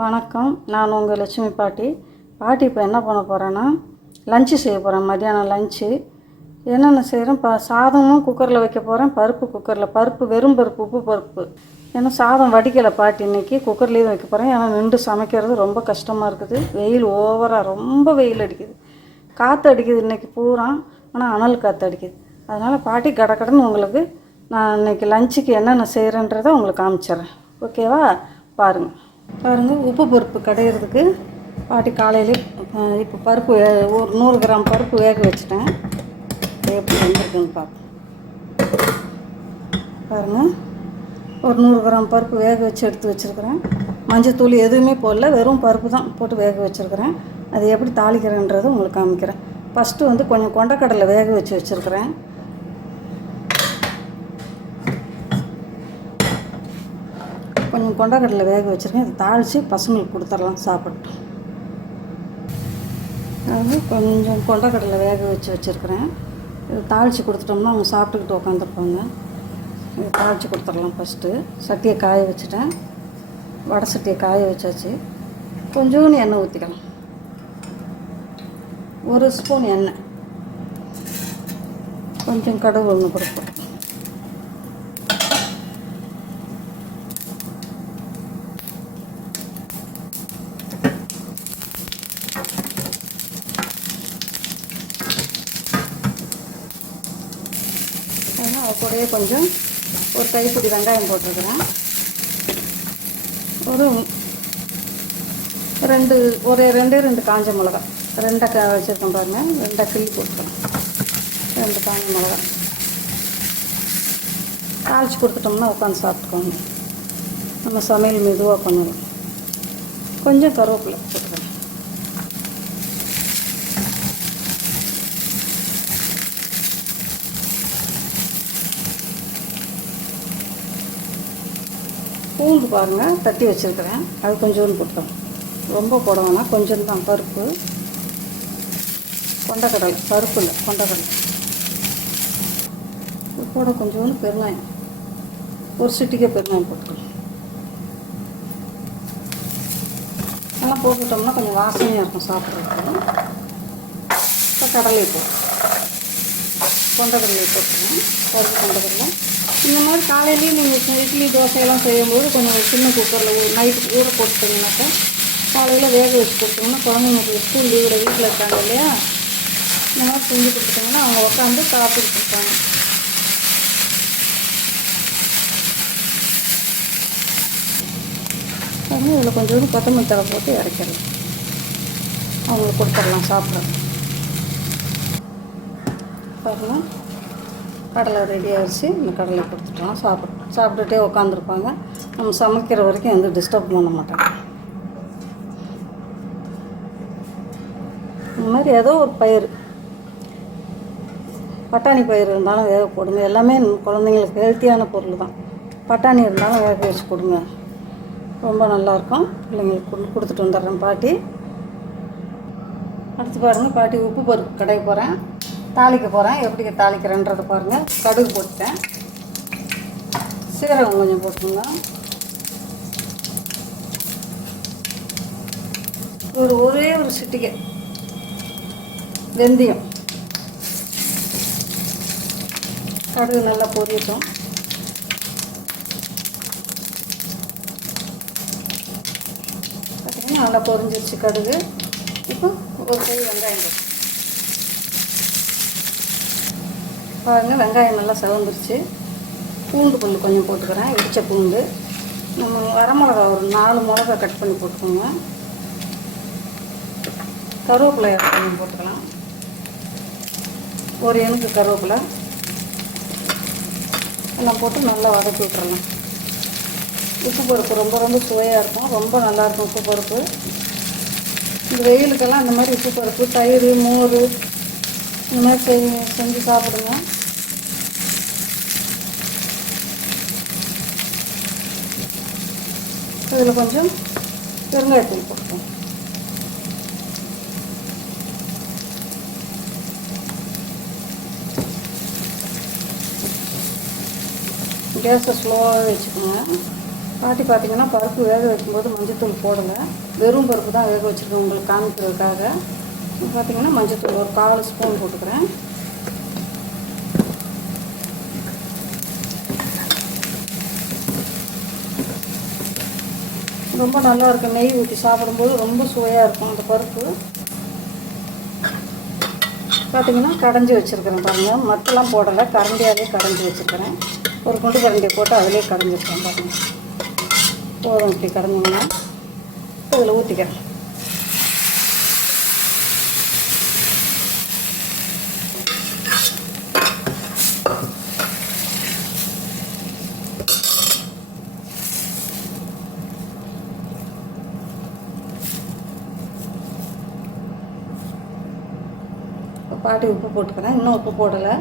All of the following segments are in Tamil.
வணக்கம். நான் உங்கள் லட்சுமி பாட்டி. பாட்டி இப்போ என்ன பண்ண போகிறேன்னா லஞ்சு செய்ய போகிறேன் மத்தியானம் லஞ்சு என்னென்ன செய்கிறேன் இப்போ சாதமும் குக்கரில் வைக்க போகிறேன் பருப்பு குக்கரில் பருப்பு வெறும் பருப்பு உப்பு பருப்பு. ஏன்னா சாதம் வடிக்கலை பாட்டி இன்றைக்கி குக்கர்லேயே வைக்க போகிறேன் ஏன்னா நின்று சமைக்கிறது ரொம்ப கஷ்டமாக இருக்குது. வெயில் ஓவராக ரொம்ப வெயில் அடிக்குது. காற்று அடிக்குது இன்றைக்கி பூரா. ஆனால் அனல் காற்று அடிக்குது. அதனால் பாட்டி கடக்கடன்னு உங்களுக்கு நான் இன்னைக்கு லஞ்சுக்கு என்னென்ன செய்கிறேன்றதை உங்களுக்கு காமிச்சிடுறேன். ஓகேவா பாருங்கள் பாருங்கள் உப்பு பருப்பு கடையிறதுக்கு பாட்டி காலையில் இப்போ பருப்பு ஒரு நூறு கிராம் பருப்பு வேக வச்சுட்டேன். எப்படி வந்திருக்குன்னு பார்ப்போம் பாருங்கள் ஒரு நூறு கிராம் பருப்பு வேக வச்சு எடுத்து வச்சுருக்கிறேன். மஞ்சத்தூள் எதுவுமே போடல வெறும் பருப்பு தான் போட்டு வேக வச்சுருக்கிறேன். அது எப்படி தாளிக்கிறேன்றதை உங்களுக்கு காமிக்கிறேன். ஃபஸ்ட்டு வந்து கொஞ்சம் கொண்டக்கடலை வேக வச்சு வச்சுருக்கிறேன். கொஞ்சம் கொண்டக்கடலை வேக வச்சுருக்கேன் இதை தாளித்து பசங்களுக்கு கொடுத்துடலாம் சாப்பிட்டோம் அது கொஞ்சம் கொண்டக்கடலை வேக வச்சு வச்சுருக்கிறேன். இது தாளித்து கொடுத்துட்டோம்னா அவங்க சாப்பிட்டுக்கிட்டு உட்காந்துருப்பாங்க இதை தாளித்து கொடுத்துடலாம் ஃபஸ்ட்டு சட்டியை காய வச்சுட்டேன். வடை சட்டியை காய வச்சாச்சு. கொஞ்சோண்டு எண்ணெய் ஊற்றிக்கலாம் ஒரு ஸ்பூன் எண்ணெய். கொஞ்சம் கடவுள் ஒன்று கொடுப்போம். கொஞ்சம் ஒரு கைப்பிடி வெங்காயம் போட்டிருக்கிறேன் ஒரு ரெண்டு ஒரு ரெண்டே ரெண்டு காஞ்ச மிளகா ரெண்டை க வச்சுருக்கேன் பாருங்க. ரெண்டை கிளி போட்டுக்கிறேன். ரெண்டு காஞ்ச மிளகா தாளிச்சு கொடுத்துட்டோம்னா உட்காந்து சாப்பிட்டுக்கோங்க. நம்ம சமையல் மெதுவாக பண்ணணும் கொஞ்சம் கருவேப்பிலை போட்டுக்கிறேன் பூண்டு பாருங்கள் தட்டி வச்சுருக்கிறேன். அது கொஞ்சோண்டு போட்டோம் ரொம்ப போட வேணாம் கொஞ்சம் தான் பருப்பு. கொண்டக்கடலை பருப்பு இல்லை கொண்டக்கடலை. இது கூட கொஞ்சோண்டு பெருங்காயம். ஒரு சிட்டிக்கே பெருங்காயம் போட்டுக்கலாம். நல்லா போட்டுட்டோம்னா கொஞ்சம் வாசனையாக இருக்கும் சாப்பிட்றதுக்கு. இப்போ கடலை போட்டு கொண்டக்கடலை போட்டுருங்க பருப்பு கொண்டக்கடலை. இந்த மாதிரி காலையிலேயே நீங்கள் இட்லி தோசையெல்லாம் செய்யும்போது கொஞ்சம் சின்ன குக்கரில் நைட்டு ஊற போட்டுட்டிங்கனாக்கா காலையில் வேக வச்சு கொடுத்தீங்கன்னா குழந்தைங்களுக்கு ஸ்கூல் லீவில் வீட்டில் இருக்காங்க இல்லையா? இந்த மாதிரி செஞ்சு கொடுத்துட்டிங்கன்னா அவங்க உட்காந்து சாப்பிட்டு இருப்பாங்க. பாருங்க இதில் கொஞ்சோண்டு கொத்தமல்லி தழை போட்டு இறக்கிடலாம். அவங்களுக்கு கொடுத்துடலாம் சாப்பிட. பாருங்க. கடலை ரெடி ஆகிடுச்சு இந்த கடலை கொடுத்துட்டோம். சாப்பிட் சாப்பிட்டுட்டே உட்காந்துருப்பாங்க நம்ம சமைக்கிற வரைக்கும் எந்த டிஸ்டர்ப் பண்ண மாட்டாங்க. இந்த மாதிரி ஏதோ ஒரு பயிர் பட்டாணி பயிர் இருந்தாலும் வேக போடுங்க. எல்லாமே குழந்தைங்களுக்கு ஹெல்த்தியான பொருள் தான் பட்டாணி இருந்தாலும் வேக வச்சு கொடுங்க. ரொம்ப நல்லாயிருக்கும். பிள்ளைங்களுக்கு கொடுத்துட்டு வந்துடுறேன் பாட்டி. அடுத்து பாருங்கள் பாட்டி உப்பு பருப்பு கடைக்கு போகிறேன் தாளிக்க போகிறேன் எப்படி தாளிக்கிறேன்றதை பாருங்கள் கடுகு போட்டுட்டேன். சீரகம் கொஞ்சம் போட்டுங்க ஒரு ஒரே ஒரு சிட்டிகை. வெந்தயம். கடுகு நல்லா பொரியட்டும். பார்த்தீங்கன்னா நல்லா பொரிஞ்சிருச்சு கடுகு. இப்போ ஒரு கை வெங்காயம் போட்டு பாருங்க வெங்காயம் நல்லா செவந்துருச்சு. பூண்டு கொஞ்சம் கொஞ்சம் போட்டுக்கிறேன். இடித்த பூண்டு. நம்ம வரமிளகா ஒரு நாலு மிளகா கட் பண்ணி போட்டுக்கோங்க. கருவேப்பிலை கொஞ்சம் போட்டுக்கலாம். ஒரு எணுக்கு கருவேப்பிலை. எல்லாம் போட்டு நல்லா வதக்கி விட்டுறலாம் உப்பு பருப்பு ரொம்ப ரொம்ப சுவையாக இருக்கும். ரொம்ப நல்லாயிருக்கும் உப்பு பருப்பு. இந்த வெயிலுக்கெல்லாம் இந்த மாதிரி உப்பு பருப்பு தயிர் மோர் இந்த மாதிரி செஞ்சு செஞ்சு சாப்பிடுங்க. இதில் கொஞ்சம் பெருங்காயத்தூள் போட்டுக்கோங்க. கேஸை ஸ்லோவாக வச்சுக்கோங்க. பாட்டி பார்த்தீங்கன்னா பருப்பு வேக வைக்கும்போது மஞ்சத்தூள் போடலை. வெறும் பருப்பு தான் வேக வச்சுருக்கேன் உங்களுக்கு காமிக்கிறதுக்காக. பார்த்தீங்கன்னா மஞ்சத்தூள் ஒரு கால் ஸ்பூன் போட்டுக்கிறேன். ரொம்ப நல்லா இருக்கும் நெய் ஊற்றி சாப்பிடும்போது ரொம்ப சுவையாக இருக்கும் அந்த பருப்பு. பார்த்தீங்கன்னா கடைஞ்சி வச்சுருக்கிறேன் பாருங்கள் மத்தெல்லாம் போடலை. கரண்டியாகவே கடைஞ்சி வச்சுருக்கிறேன். ஒரு குண்டு கரண்டியை போட்டு அதிலே கடைஞ்சிருக்கேன் பாருங்கள் போதும் இப்படி கடைஞ்சிங்கன்னா. இதில் ஊற்றிக்கிறேன் பாட்டி உப்பு போட்டுக்கிறேன். இன்னும் உப்பு போடலை.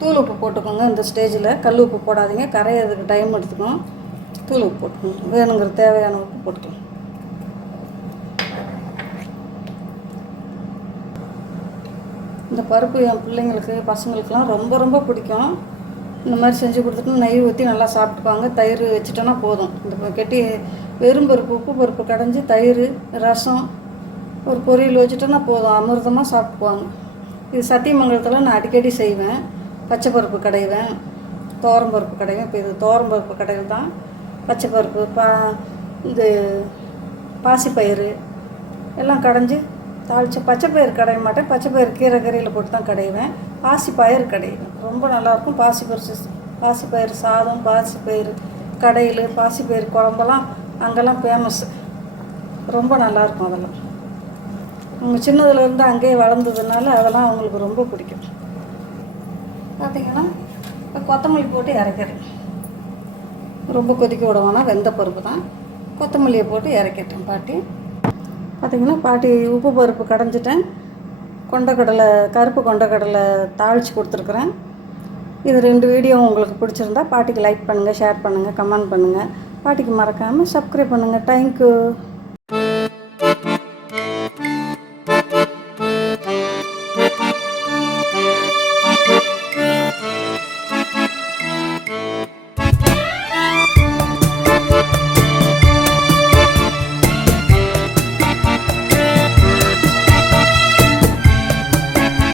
தூள் உப்பு போட்டுக்கோங்க இந்த ஸ்டேஜில். கல் உப்பு போடாதீங்க. கரையிறதுக்கு டைம் எடுத்துக்கும் தூள் உப்பு போட்டுக்கோங்க. வேணுங்கிற தேவையான உப்பு போட்டுக்கலாம் இந்த பருப்பு என் பிள்ளைங்களுக்கு பசங்களுக்கெலாம் ரொம்ப ரொம்ப பிடிக்கும். இந்த மாதிரி செஞ்சு கொடுத்துட்டு நெய் ஊற்றி நல்லா சாப்பிட்டுக்குவாங்க. தயிர் வச்சுட்டோன்னா போதும். இந்த கெட்டி வெறும் பருப்பு உப்பு பருப்பு கடைஞ்சி தயிர் ரசம் ஒரு பொரியல் வச்சுட்டோன்னா போதும். அமிர்தமாக சாப்பிட்டுக்குவாங்க. இது சத்தியமங்கலத்தில் நான் அடிக்கடி செய்வேன். பச்சை பருப்பு கடைவேன். தோரம் பருப்பு கடைவேன். இப்போ இது தோரம் பருப்பு கடையில் தான் பச்சை பருப்பு பா இது பாசிப்பயிறு எல்லாம் கடைஞ்சி தாளித்து பச்சைப்பயிறு கடைய மாட்டேன். பச்சைப்பயிறு கீரை கறியில் போட்டு தான் கடைவேன். பாசிப்பயிறு கடைவேன். ரொம்ப நல்லாயிருக்கும். பாசிப்பயிறு பாசிப்பயிறு சாதம் பாசிப்பயிறு கடையில் பாசிப்பயிறு குழம்பெல்லாம் அங்கெல்லாம் ஃபேமஸ்ஸு ரொம்ப நல்லாயிருக்கும் அதெல்லாம். சின்னதுலேருந்து அங்கேயே வளர்ந்ததுனால அதெல்லாம் அவங்களுக்கு ரொம்ப பிடிக்கும். பார்த்தீங்கன்னா இப்போ கொத்தமல்லி போட்டு இறக்கிறேன். ரொம்ப கொதிக்க விடுவோம்னா வெந்த பருப்பு தான். கொத்தமல்லியை போட்டு இறக்கிட்டேன் பாட்டி. பார்த்தீங்கன்னா பாட்டி உப்பு பருப்பு கடைஞ்சிட்டேன். கொண்டக்கடலை கருப்பு கொண்டக்கடலை தாளித்து கொடுத்துருக்குறேன். இது ரெண்டு வீடியோ உங்களுக்கு பிடிச்சிருந்தா பாட்டிக்கு லைக் பண்ணுங்கள் ஷேர் பண்ணுங்கள் கமெண்ட் பண்ணுங்கள் பாட்டிக்கு மறக்காமல் சப்ஸ்கிரைப் பண்ணுங்கள் தேங்க்யூ